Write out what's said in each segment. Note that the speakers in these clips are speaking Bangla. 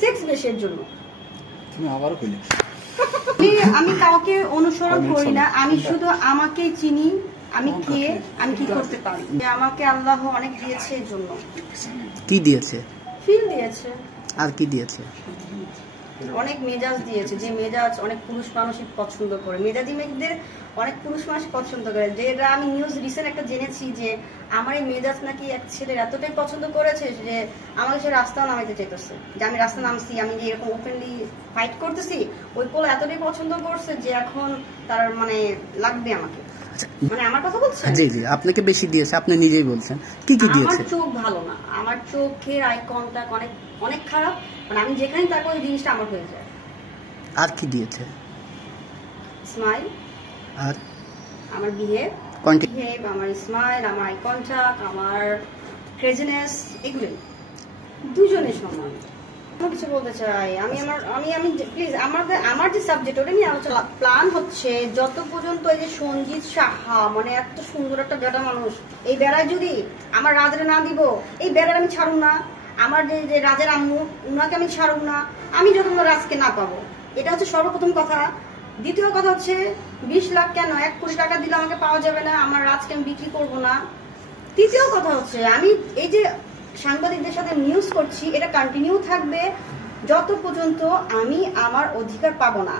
সেক্স বেশের জন্য। তুমি আবারও কইলে আমি কাউকে অনুসরণ করি না, আমি শুধু আমাকেই চিনি, আমি কে, আমি কি করতে পারি। আমাকে আল্লাহ অনেক দিয়েছে এর জন্য। কি দিয়েছে? ফিল দিয়েছে। আর কি দিয়েছে? অনেক মেজাজ দিয়েছে, যে মেজাজ অনেক পুরুষ মানুষই পছন্দ করে। মেজাজি মেয়েদের অনেক পুরুষ মানুষ পছন্দ করে। যেটা আমি নিউজ রিসেন্ট একটা জেনেছি যে আমার এই মেজাজ নাকি এক ছেলের এতটাই পছন্দ করেছে যে আমাকে সে রাস্তাও নামাইতে চাইতেছে, যে আমি রাস্তা নামছি, আমি যে এরকম ওপেনলি ফাইট করতেছি, ওই পোলা এতটাই পছন্দ করছে যে এখন তার মানে লাগবে আমাকে। মানে আমার কথা বলছেন? জি জি, আপনাকে বেশি দিয়েছে, আপনি নিজেই বলছেন। কি কি দিয়েছে? আমার চোখ ভালো না, আমার চোখের আই কন্টাক্ট অনেক অনেক খারাপ। মানে আমি যেখানে তাকাই ওই জিনিসটা আমার হয়ে যায়। আর কি দিয়েছে? স্মাইল, আর আমার বিহেভ, আমার স্মাইল, আমার আই কন্টাক্ট, আমার ক্রেজিনেস, এগুলো দুজনের সমান। আমি কিছু বলতে চাই, আমি প্লিজ আমার যে সাবজেক্ট ওটা নিয়ে আলোচনা। প্ল্যান হচ্ছে যত পর্যন্ত এই যে সঞ্জিত সাহা, মানে এত সুন্দর একটা বেটা মানুষ, এই বেড়ায় যদি আমার রাজের না দিব, এই বেড়ার আমি ছাড়ুম না। আমার যে রাজের আম্মু, উনাকে আমি ছাড়ুম না, আমি যতক্ষণ রাজকে না পাবো। এটা হচ্ছে সর্বপ্রথম কথা। দ্বিতীয় কথা হচ্ছে 20 লাখ কেন, 1 কোটি টাকা দিলে আমাকে পাওয়া যাবে না, আমার রাজকে আমি বিক্রি করবো না। তৃতীয় কথা হচ্ছে আমি এই যে সাংবাদিকদের সাথে নিউজ করছি, এটা কন্টিনিউ থাকবে যত পর্যন্ত আমি আমার অধিকার পাবো না।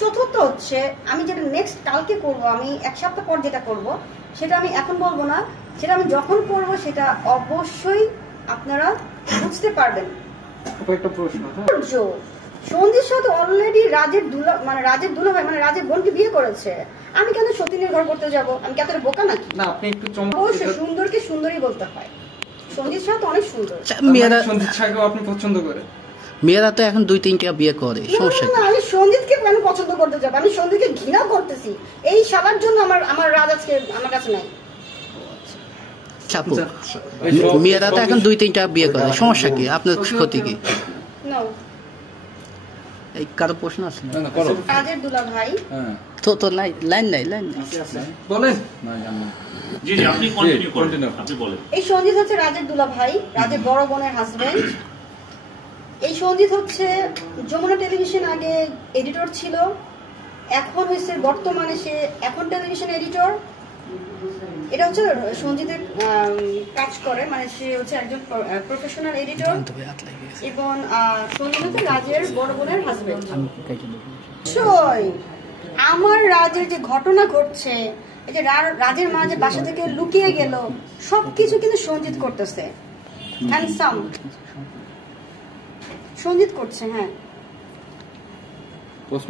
চতুর্থ হচ্ছে আমি যেটা নেক্সট কালকে করব, আমি 1 সপ্তাহ পর যেটা করব, সেটা আমি এখন বলবো না, সেটা আমি যখন করব সেটা অবশ্যই আপনারা বুঝতে পারবেন। একটা প্রশ্ন, সঞ্জিত সাথে অলরেডি রাজের দুলাভাই মানে রাজের বোনকে বিয়ে করেছে। আমি কেন সতীনের ঘর করতে যাব? আমি কি এতটা বোকা নাকি? না, আপনি একটু অবশ্যই সুন্দরকে সুন্দরই বলতে হয়। সঞ্জিত সাথে অনেক সুন্দর। মেয়েরা সঞ্জিত সাহাকে আপনি পছন্দ করে? মেয়েরা তো এখন 2-3টা বিয়ে করে, সমস্যা না, আমি সঞ্জিতকে কেন পছন্দ করতে যাব? আমি সঞ্জিতকে ঘৃণা করতেছি। এই সবার জন্য আমার রাজ আজকে আমার কাছে নাই। চাপু, মেয়েরা তো এখন 2-3টা বিয়ে করে, সমস্যা কি? আপনার ক্ষতি কি? নো, এই কারো প্রশ্ন আছে? না করো। রাজের দুলাভাই তো নাই, লাইন নাই বলেন। জি জি, আপনি কন্টিনিউ করেন, আপনি বলেন। এই সঞ্জিত হচ্ছে রাজের দুলাভাই, রাজের বড় বোনের হাজবেন্ড। এই সঞ্জিত হচ্ছে যমুনা টেলিভিশন আগে এডিটর ছিল, এখন হচ্ছে বর্তমানে সে এখন টেলিভিশন এডিটর। এটা হচ্ছে সঞ্জিতের কাজ করে, মানে সে হচ্ছে একজন প্রফেশনাল এডিটর এবং সঞ্জিত হচ্ছে রাজের বড় বোনের হাজবেন্ড। আমার রাজের যে ঘটনা ঘটছে, এই যে রাজের মা যে বাসা থেকে লুকিয়ে গেল, সবকিছু কিন্তু সঞ্জিত করতেছে। হ্যান্ডসাম সঞ্জিত করছে। হ্যাঁ, প্রশ্ন